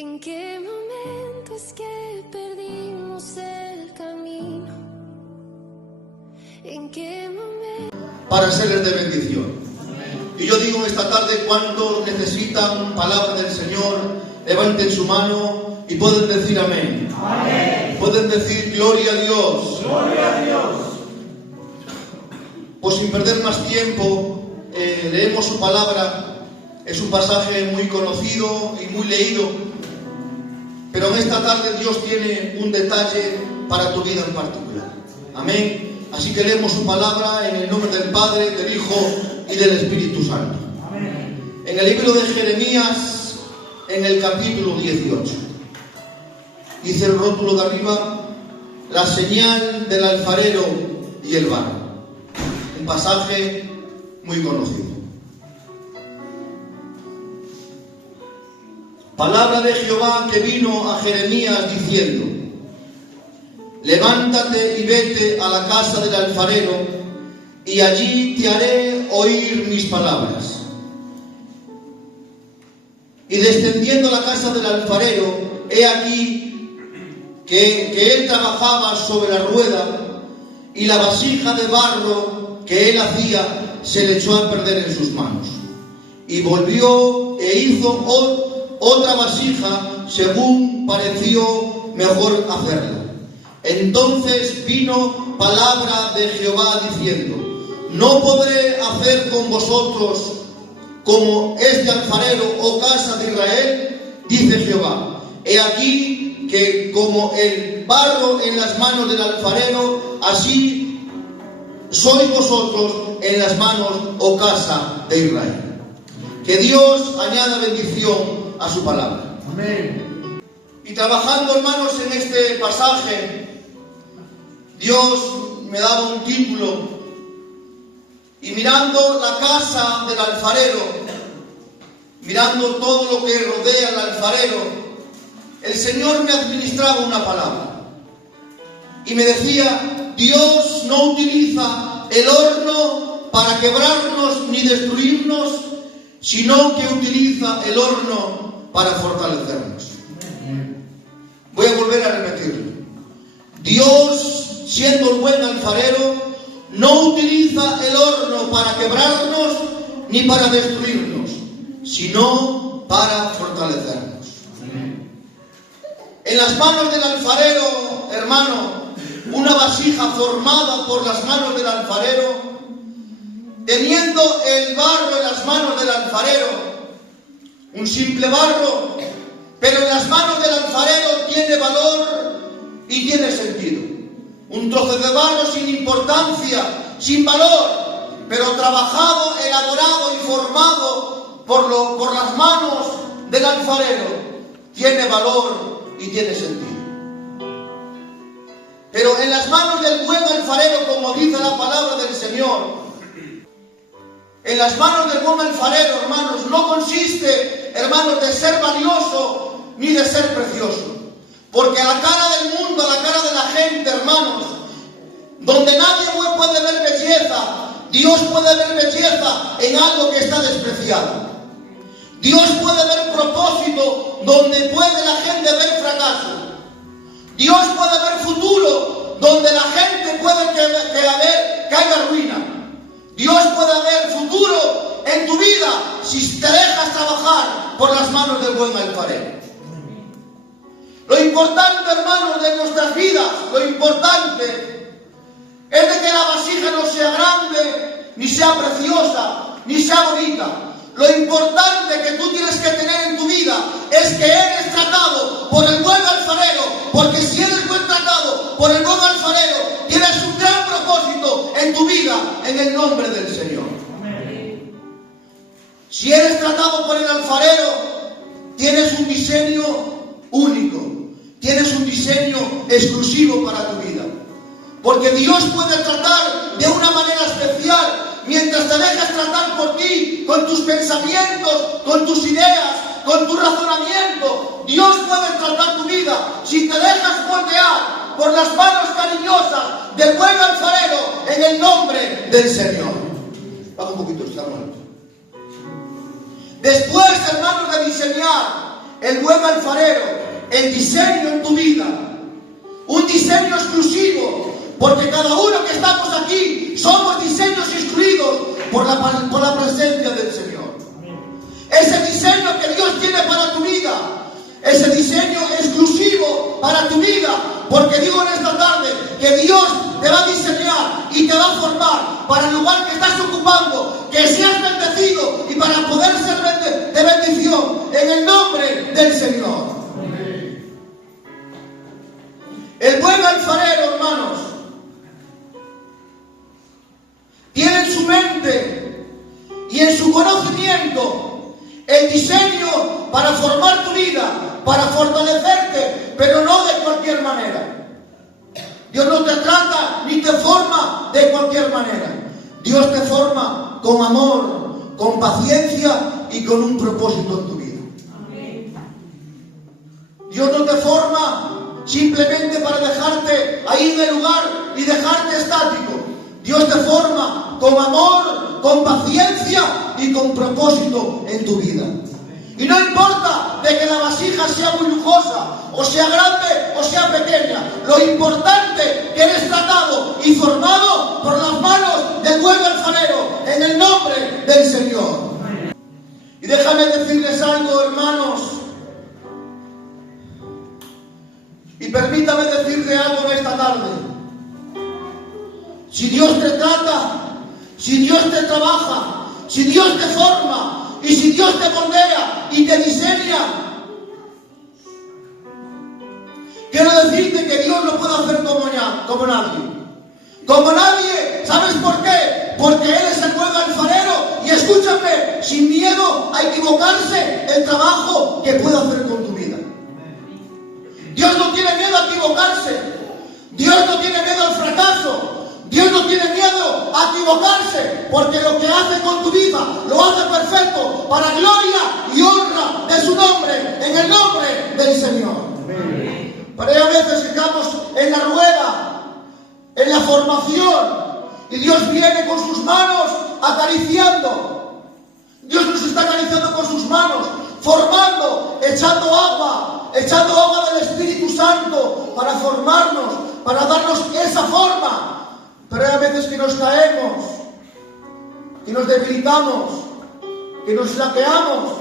¿En qué momento es que perdimos el camino? ¿En qué momento? Para serles de bendición. Y yo digo esta tarde, ¿cuántos necesitan palabra del Señor? Levanten su mano y pueden decir amén. Amén. Pueden decir gloria a Dios. Gloria a Dios. Pues sin perder más tiempo, leemos su palabra. Es un pasaje muy conocido y muy leído. Pero en esta tarde Dios tiene un detalle para tu vida en particular. Amén. Así que leemos su palabra en el nombre del Padre, del Hijo y del Espíritu Santo. Amén. En el libro de Jeremías, en el capítulo 18. Dice el rótulo de arriba: la señal del alfarero y el barro. Un pasaje muy conocido. Palabra de Jehová que vino a Jeremías diciendo: levántate y vete a la casa del alfarero, y allí te haré oír mis palabras. Y descendiendo a la casa del alfarero, he aquí que él trabajaba sobre la rueda, y la vasija de barro que él hacía se le echó a perder en sus manos. Y volvió e hizo otra vasija según pareció mejor hacerla. Entonces vino palabra de Jehová diciendo: no podré hacer con vosotros como este alfarero, oh casa de Israel, dice Jehová. He aquí que como el barro en las manos del alfarero, así sois vosotros en las manos, oh casa de Israel. Que Dios añada bendición a su palabra. Amén. Y trabajando, hermanos, en este pasaje, Dios me daba un título, y mirando la casa del alfarero, mirando todo lo que rodea al alfarero, el Señor me administraba una palabra y me decía: Dios no utiliza el horno para quebrarnos ni destruirnos, sino que utiliza el horno para fortalecernos. Voy a volver a repetirlo. Dios, siendo el buen alfarero, no utiliza el horno para quebrarnos ni para destruirnos, sino para fortalecernos. En las manos del alfarero, hermano, una vasija formada por las manos del alfarero, teniendo el barro en las manos del alfarero, un simple barro, pero en las manos del alfarero tiene valor y tiene sentido. Un trozo de barro sin importancia, sin valor, pero trabajado, elaborado y formado por las manos del alfarero, tiene valor y tiene sentido. Pero en las manos del buen alfarero, como dice la palabra del Señor, en las manos del buen alfarero, hermanos, no consiste, hermanos, de ser valioso ni de ser precioso. Porque a la cara del mundo, a la cara de la gente, hermanos, donde nadie puede ver belleza, Dios puede ver belleza en algo que está despreciado. Dios puede ver propósito donde puede la gente ver fracaso. Dios puede ver futuro donde la gente puede ver que haya ruina. Dios puede ver futuro en tu vida si te dejas trabajar por las manos del buen alfarero. Lo importante, hermanos, de nuestras vidas, lo importante es de que la vasija no sea grande, ni sea preciosa, ni sea bonita. Lo importante que tú tienes que tener en tu vida es que eres tratado por el buen alfarero, porque si eres buen tratado por el buen alfarero, tienes un gran propósito en tu vida, en el nombre del Señor. Amén. Si eres tratado por el alfarero, tienes un diseño único, tienes un diseño exclusivo para tu vida, porque Dios puede tratar de una manera especial mientras te dejas tratar por ti, con tus pensamientos, con tus ideas, con tu razonamiento. Dios puede tratar tu vida si te dejas moldear por las manos cariñosas del buen alfarero, en el nombre del Señor. Baja un poquito, está muerto. Después, hermanos, de diseñar el buen alfarero, el diseño en tu vida. Un diseño exclusivo, porque cada uno que estamos aquí somos diseños instruidos por la presencia del Señor. Ese diseño que Dios tiene para tu vida, ese diseño exclusivo para tu vida, porque digo en esta tarde que Dios te va a diseñar y te va a formar para el lugar que estás ocupando, que seas bendecido y para poder ser de bendición en el nombre del Señor. El buen alfarero, hermanos, tiene en su mente y en su conocimiento el diseño para formar tu vida, para fortalecerte, pero no de cualquier manera. Dios no te trata ni te forma de cualquier manera. Dios te forma con amor, con paciencia y con un propósito en tu vida. Dios no te forma simplemente para dejarte ahí en el lugar y dejarte estático. Dios te forma con amor, con paciencia y con propósito en tu vida. Y no importa de que la vasija sea muy lujosa, o sea grande, o sea pequeña. Lo importante que eres tratado y formado por las manos del buen alfarero, en el nombre del Señor. Y déjame decirles algo, hermanos. Y permítame decirte algo en esta tarde. Si Dios te trata, si Dios te trabaja, si Dios te forma, y si Dios te moldea y te diseña, quiero decirte que Dios lo puede hacer como nadie. Como nadie, ¿sabes por qué? Porque Él es el buen alfarero y escúchame, sin miedo a equivocarse, el trabajo que puede hacer con tu vida. Dios no tiene miedo a equivocarse. Dios no tiene miedo al fracaso. Dios no tiene miedo a equivocarse, porque lo que hace con tu vida lo hace perfecto para gloria y honra de su nombre, en el nombre del Señor. Pero a veces estamos en la rueda, en la formación, y Dios viene con sus manos acariciando. Dios nos está acariciando con sus manos, formando, echando agua del Espíritu Santo para formarnos, para darnos esa forma. Pero hay veces que nos caemos, que nos debilitamos, que nos flaqueamos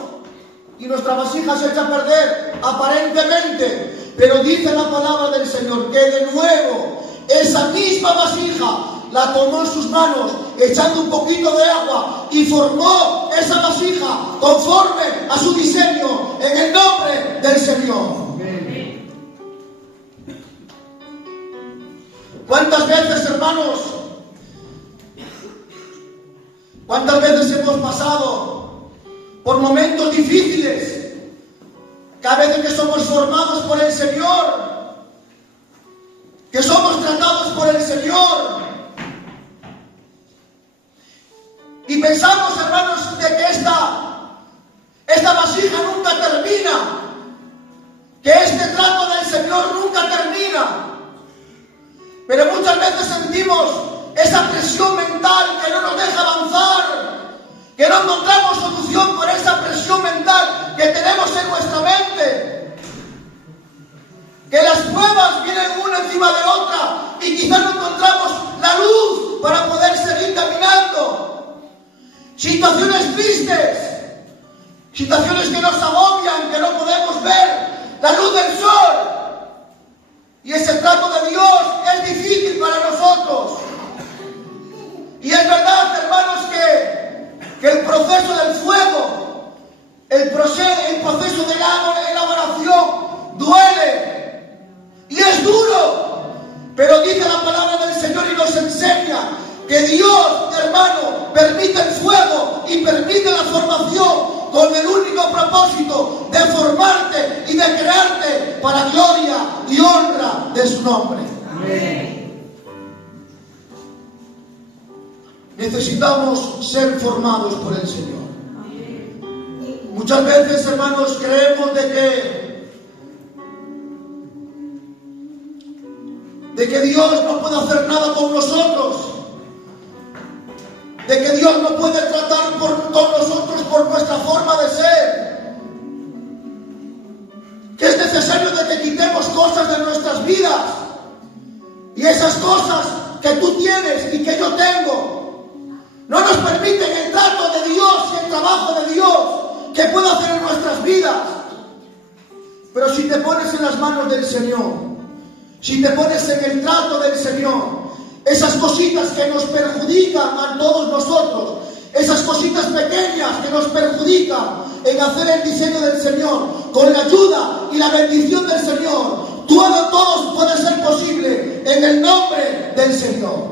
y nuestra vasija se echa a perder aparentemente. Pero dice la palabra del Señor que de nuevo esa misma vasija la tomó en sus manos, echando un poquito de agua, y formó esa vasija conforme a su diseño, en el nombre del Señor. ¿Cuántas veces, hermanos, cuántas veces hemos pasado por momentos difíciles, cada vez que somos formados por el Señor, que somos tratados por el Señor, y pensamos, hermanos, de que esta vasija nunca termina, que este trato del Señor nunca termina? Pero muchas veces sentimos esa presión mental que no nos deja avanzar, que no encontramos solución por esa presión mental que tenemos en nuestra mente, que las pruebas vienen una encima de otra y quizás no encontramos la luz para poder seguir caminando. Situaciones tristes, situaciones que nos agobian, que no podemos ver la luz del sol. Y ese trato de Dios es difícil para nosotros. Y es verdad, hermanos, que el proceso del fuego, el proceso de la elaboración duele y es duro. Pero dice la palabra del Señor y nos enseña que Dios, hermano, permite el fuego y permite la formación con el único propósito de formarte y de crearte para gloria y honra de su nombre. Amén. Necesitamos ser formados por el Señor. Amén. Muchas veces, hermanos, creemos de que Dios no puede hacer nada con nosotros, de que Dios no puede tratar con nosotros por nuestra forma de ser. cosas de nuestras vidas. Y esas cosas que tú tienes y que yo tengo no nos permiten el trato de Dios y el trabajo de Dios que puede hacer en nuestras vidas. Pero si te pones en las manos del Señor, si te pones en el trato del Señor, esas cositas que nos perjudican a todos nosotros, esas cositas pequeñas que nos perjudican en hacer el diseño del Señor, con la ayuda y la bendición del Señor, todo puede ser posible en el nombre del Señor.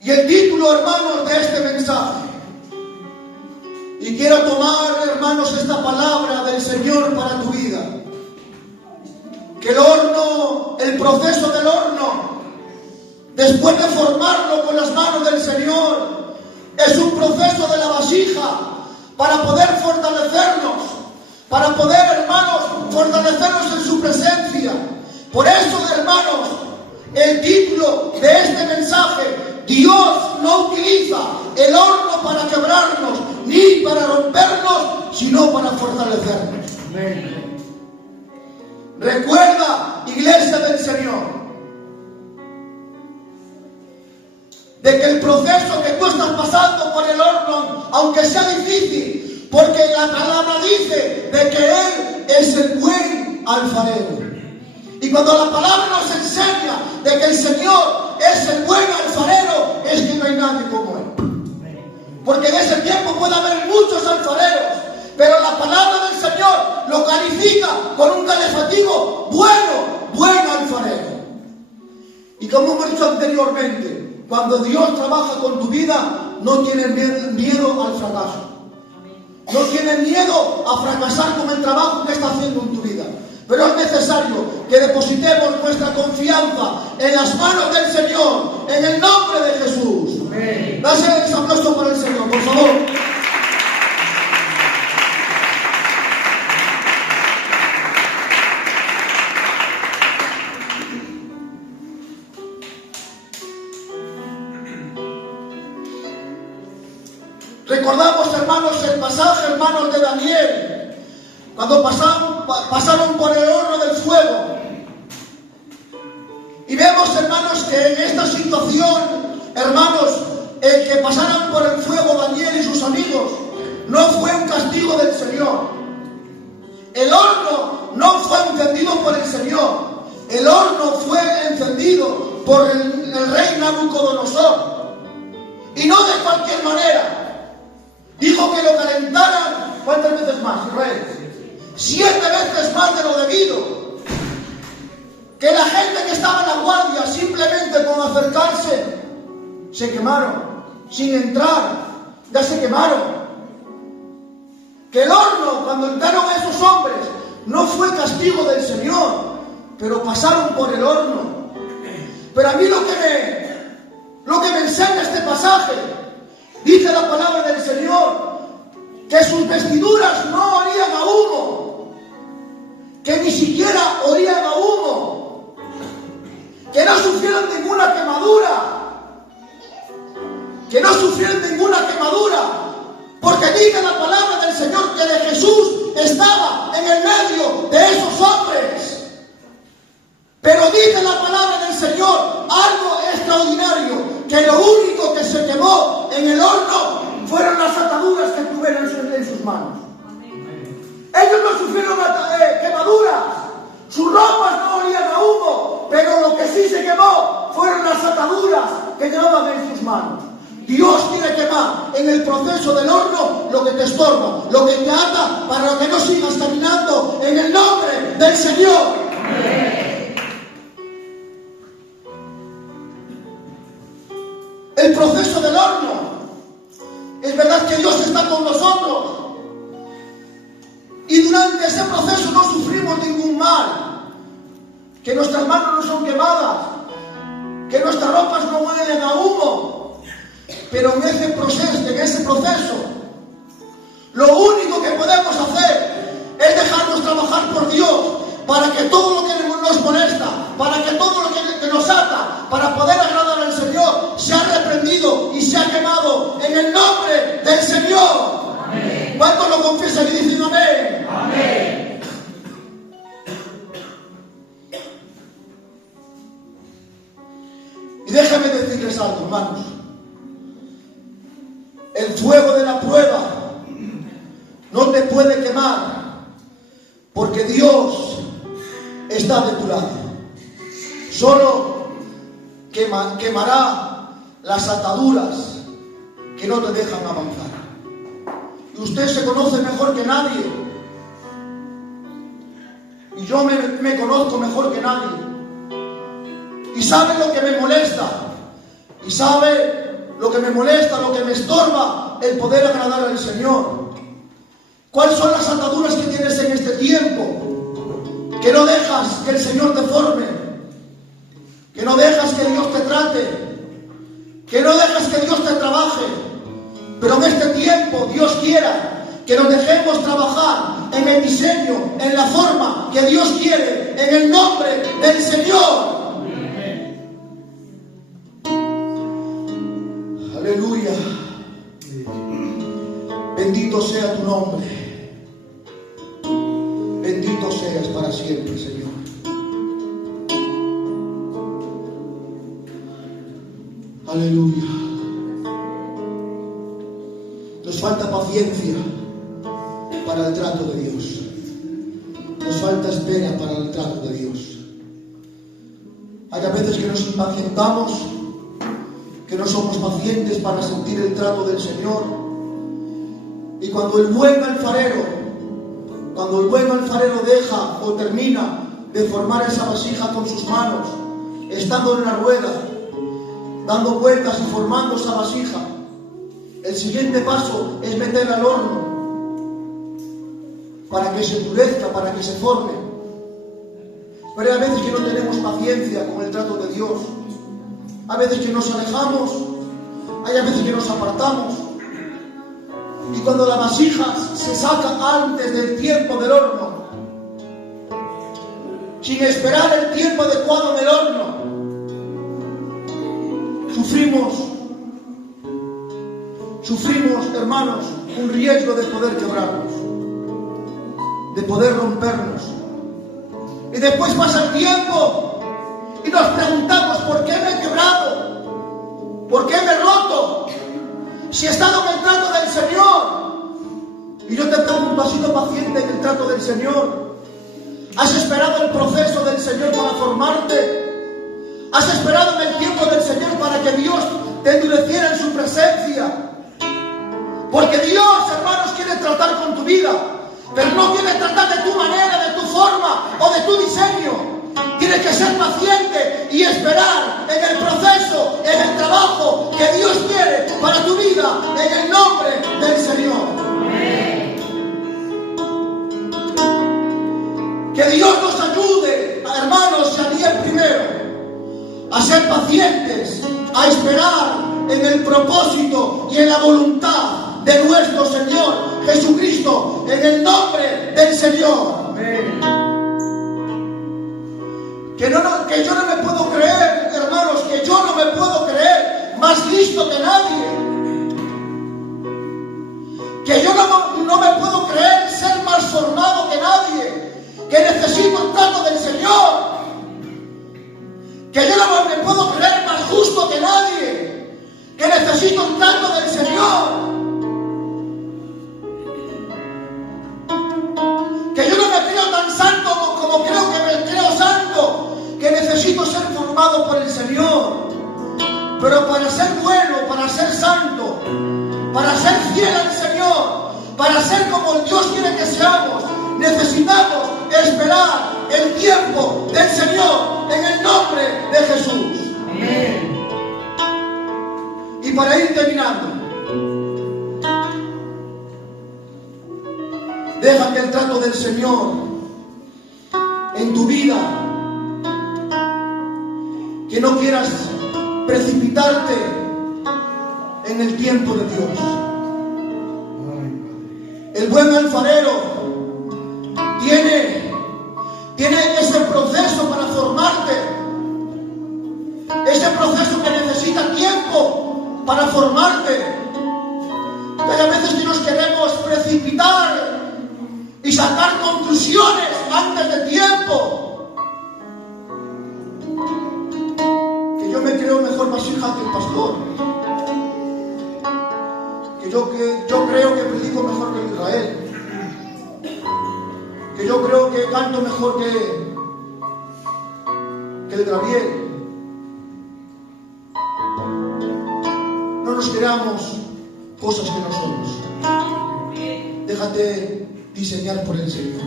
Y el título, hermanos, de este mensaje, y quiero tomar, hermanos, esta palabra del Señor para tu vida, que el horno, el proceso del horno, después de formarlo con las manos del Señor, es un proceso de la vasija para poder fortalecernos, para poder, hermanos, fortalecernos en su presencia. Por eso, hermanos, el título de este mensaje: Dios no utiliza el horno para quebrarnos ni para rompernos, sino para fortalecernos. Amén. Recuerda, iglesia del Señor, de que el proceso que tú estás pasando por el horno, aunque sea difícil, porque la palabra dice de que Él es el buen alfarero. Y cuando la palabra nos enseña de que el Señor es el buen alfarero, es que no hay nadie como Él. Porque en ese tiempo puede haber muchos alfareros, pero la palabra del Señor lo califica con un calificativo buen alfarero. Y como hemos dicho anteriormente, cuando Dios trabaja con tu vida, no tienes miedo al fracaso. No tienes miedo a fracasar con el trabajo que está haciendo en tu vida. Pero es necesario que depositemos nuestra confianza en las manos del Señor, en el nombre de Jesús. Amén. Dásele ese aplauso para el Señor, por favor. Recordamos, hermanos, el pasaje, hermanos, de Daniel, cuando pasaron por el horno del fuego. Y vemos, hermanos, que en esta situación, hermanos, el que pasaran por el fuego Daniel y sus amigos no fue un castigo del Señor. El horno no fue encendido por el Señor. El horno fue encendido por el rey Nabucodonosor. Y no de cualquier manera. Dijo que lo calentaran, ¿cuántas veces más, Israel? 7 veces más de lo debido. Que la gente que estaba en la guardia, simplemente con acercarse, se quemaron. Sin entrar, ya se quemaron. Que el horno, cuando entraron esos hombres, no fue castigo del Señor, pero pasaron por el horno. Pero a mí lo que me enseña este pasaje, dice la palabra del Señor, que sus vestiduras no olían a humo, que ni siquiera olían a humo, que no sufrieron ninguna quemadura, porque dice la palabra del Señor que de Jesús estaba en el medio de esos hombres. Pero dice la palabra del Señor algo extraordinario, que lo único que se quemó en el horno fueron las ataduras que tuvieron en sus manos. Ellos no sufrieron quemaduras, sus ropas no olían a humo, pero lo que sí se quemó fueron las ataduras que llevaban en sus manos. Dios quiere quemar en el proceso del horno lo que te estorba, lo que te ata, para que no sigas caminando en el nombre del Señor. Amén. El proceso del horno, es verdad que Dios está con nosotros y durante ese proceso no sufrimos ningún mal, que nuestras manos no son quemadas, que nuestras ropas no huelen a humo. Pero en ese proceso, lo único que podemos hacer es dejarnos trabajar por Dios, para que todo lo que nos molesta, para que todo lo que nos ata, para poder agradar al Señor, sea reprendido y sea quemado en el nombre ¿Cuántos lo confiesan y dicen amén? Amén. Y déjame decirles algo, hermanos. El fuego de la prueba no te puede quemar, porque Dios está de tu lado. Solo quemará las ataduras que no te dejan avanzar. Y usted se conoce mejor que nadie. Y yo me conozco mejor que nadie. Y sabe lo que me molesta. Y sabe lo que me molesta, lo que me estorba el poder agradar al Señor. ¿Cuáles son las ataduras que tienes en este tiempo? Que no dejas que el Señor te forme. Que no dejas que Dios te trate. Que no dejas que Dios te trabaje. Pero en este tiempo Dios quiera que nos dejemos trabajar en el diseño, en la forma que Dios quiere, en el nombre del Señor. Aleluya. Bendito sea tu nombre. Bendito seas para siempre, Señor. Aleluya. Nos falta paciencia para el trato de Dios. Nos falta espera para el trato de Dios. Hay a veces que nos impacientamos, que no somos pacientes para sentir el trato del Señor. Y cuando el buen alfarero deja o termina de formar esa vasija con sus manos, estando en la rueda, dando vueltas y formando esa vasija, el siguiente paso es meterla al horno para que se endurezca, para que se forme. Pero hay veces que no tenemos paciencia con el trato de Dios. Hay veces que nos alejamos, hay veces que nos apartamos. Y cuando la vasija se saca antes del tiempo del horno, sin esperar el tiempo adecuado del horno, sufrimos, hermanos, un riesgo de poder quebrarnos, de poder rompernos. Y después pasa el tiempo y nos preguntamos: ¿por qué me he quebrado? ¿Por qué me he roto? Si he estado en el trato del Señor. Y yo te pregunto: ¿has sido paciente en el trato del Señor? ¿Has esperado el proceso del Señor para formarte? ¿Has esperado en el tiempo del Señor para que Dios te endureciera en su presencia? Porque Dios, hermanos, quiere tratar con tu vida, pero no quiere tratar de tu manera, de tu forma o de tu diseño. Tienes que ser paciente y esperar en el proceso, en el trabajo que Dios quiere para tu vida, en el nombre del Señor. Que Dios nos ayude, hermanos, y a mí el primero, a ser pacientes, a esperar en el propósito y en la voluntad de nuestro Señor Jesucristo, en el nombre del Señor. Amén. Que yo no me puedo creer, hermanos, que yo no me puedo creer más listo que nadie. Que yo no me puedo creer ser más formado que nadie. Que necesito el trato del Señor. Que yo no me puedo creer más justo que nadie. Que necesito el trato del Señor. Que yo no me creo tan santo como creo que me creo santo. Que necesito ser formado por el Señor. Pero para ser bueno, para ser santo, para ser fiel al Señor, para ser como Dios quiere que seamos, necesitamos esperar el tiempo del Señor en el nombre de Jesús. Amén. Y para ir terminando, deja que el trato del Señor en tu vida, que no quieras precipitarte en el tiempo de Dios. El buen alfarero tiene ese proceso para formarte, ese proceso que necesita tiempo para formarte. Hay a veces que nos queremos precipitar que yo creo que predico mejor que Israel, que yo creo que canto mejor que el Gabriel. No nos creamos cosas que no somos. Déjate diseñar por el Señor.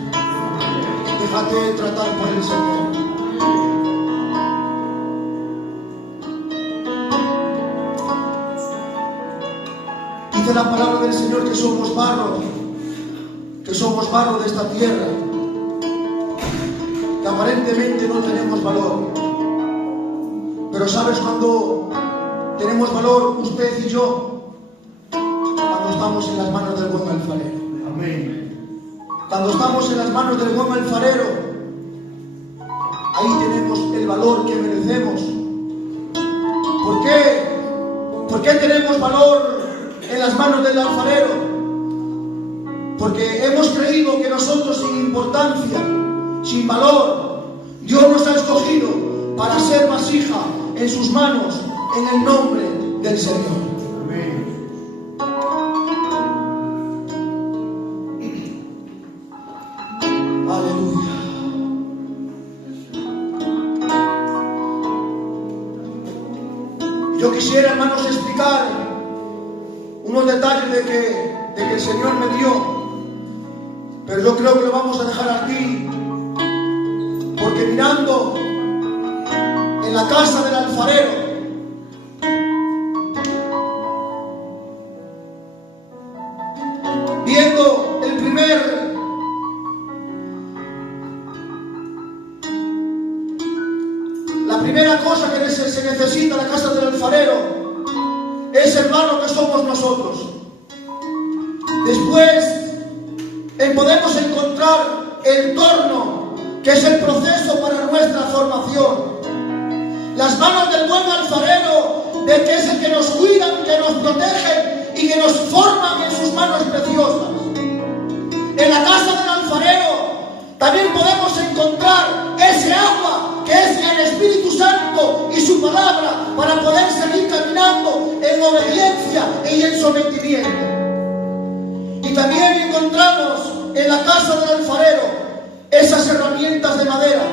Déjate tratar por el Señor. Dice la palabra del Señor que somos barro de esta tierra, que aparentemente no tenemos valor. Pero ¿sabes cuándo tenemos valor usted y yo? Cuando estamos en las manos del buen alfarero. Amén. Cuando estamos en las manos del buen alfarero, ahí tenemos el valor que merecemos. ¿Por qué? ¿Por qué tenemos valor en las manos del alfarero? Porque hemos creído que nosotros, sin importancia, sin valor, Dios nos ha escogido para ser vasija en sus manos, en el nombre del Señor. Amén. Aleluya. Yo quisiera, hermanos, explicar unos detalles de que el Señor me dio, pero yo creo que lo vamos a dejar aquí, porque mirando en la casa del alfarero, viendo la primera cosa que se necesita en la casa del alfarero es el barro que somos nosotros. Después podemos encontrar el torno, que es el proceso para nuestra formación. Las manos del buen alfarero, de que es el que nos cuidan, que nos protegen y que nos forman en sus manos preciosas. En la casa del alfarero también podemos encontrar ese agua que es el Espíritu Santo y su palabra, para poder seguir caminando en obediencia y en sometimiento. Y también encontramos en la casa del alfarero esas herramientas de madera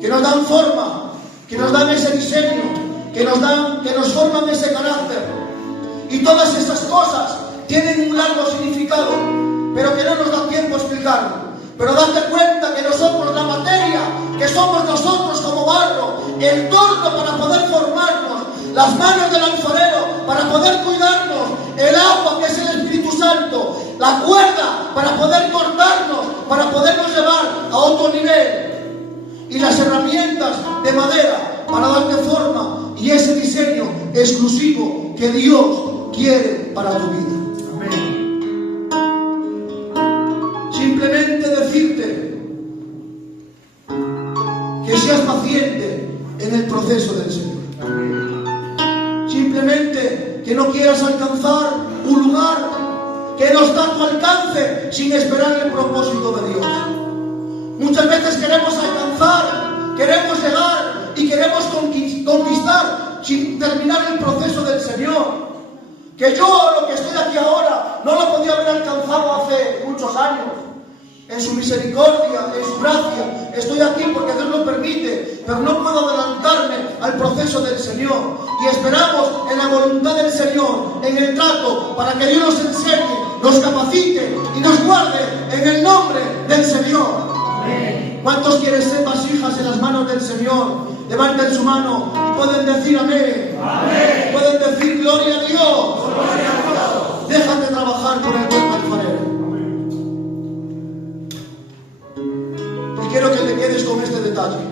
que nos dan forma, que nos dan ese diseño, que nos forman ese carácter. Y todas esas cosas tienen un largo significado, pero que no nos da tiempo a explicarlo. Pero date cuenta que nosotros, la materia, que somos nosotros como barro, el torno para poder formarnos, las manos del alfarero para poder cuidarnos, el agua que es el Espíritu Santo, la cuerda para poder cortarnos, para podernos llevar a otro nivel, y las herramientas de madera para darte forma y ese diseño exclusivo que Dios quiere para tu vida. Amén. Simplemente decirte que seas paciente en el proceso del Señor. Simplemente que no quieras alcanzar un lugar que no está a tu alcance sin esperar el propósito de Dios. Muchas veces queremos alcanzar, queremos llegar y queremos conquistar sin terminar el proceso del Señor. Que yo, lo que estoy aquí ahora, no lo podía haber alcanzado hace muchos años. En su misericordia, en su gracia, estoy aquí porque Dios lo permite, pero no puedo adelantarme al proceso del Señor. Y esperamos en la voluntad del Señor, en el trato, para que Dios nos enseñe, nos capacite y nos guarde en el nombre del Señor. Amén. ¿Cuántos quieren ser vasijas en las manos del Señor? Levanten su mano y pueden decir amén. Amén. Pueden decir gloria a Dios. Gloria a Dios. Déjate trabajar por el buen alfarero. Y quiero que te quedes con este detalle.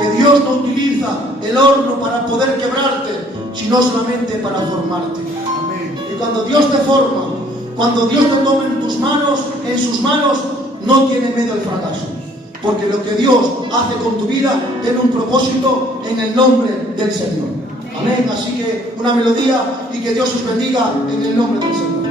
Que Dios no utiliza el horno para poder quebrarte, sino solamente para formarte. Amén. Y cuando Dios te forma, cuando Dios te toma en tus manos, en sus manos, no tiene miedo al fracaso. Porque lo que Dios hace con tu vida tiene un propósito en el nombre del Señor. Amén. Así que una melodía y que Dios os bendiga en el nombre del Señor.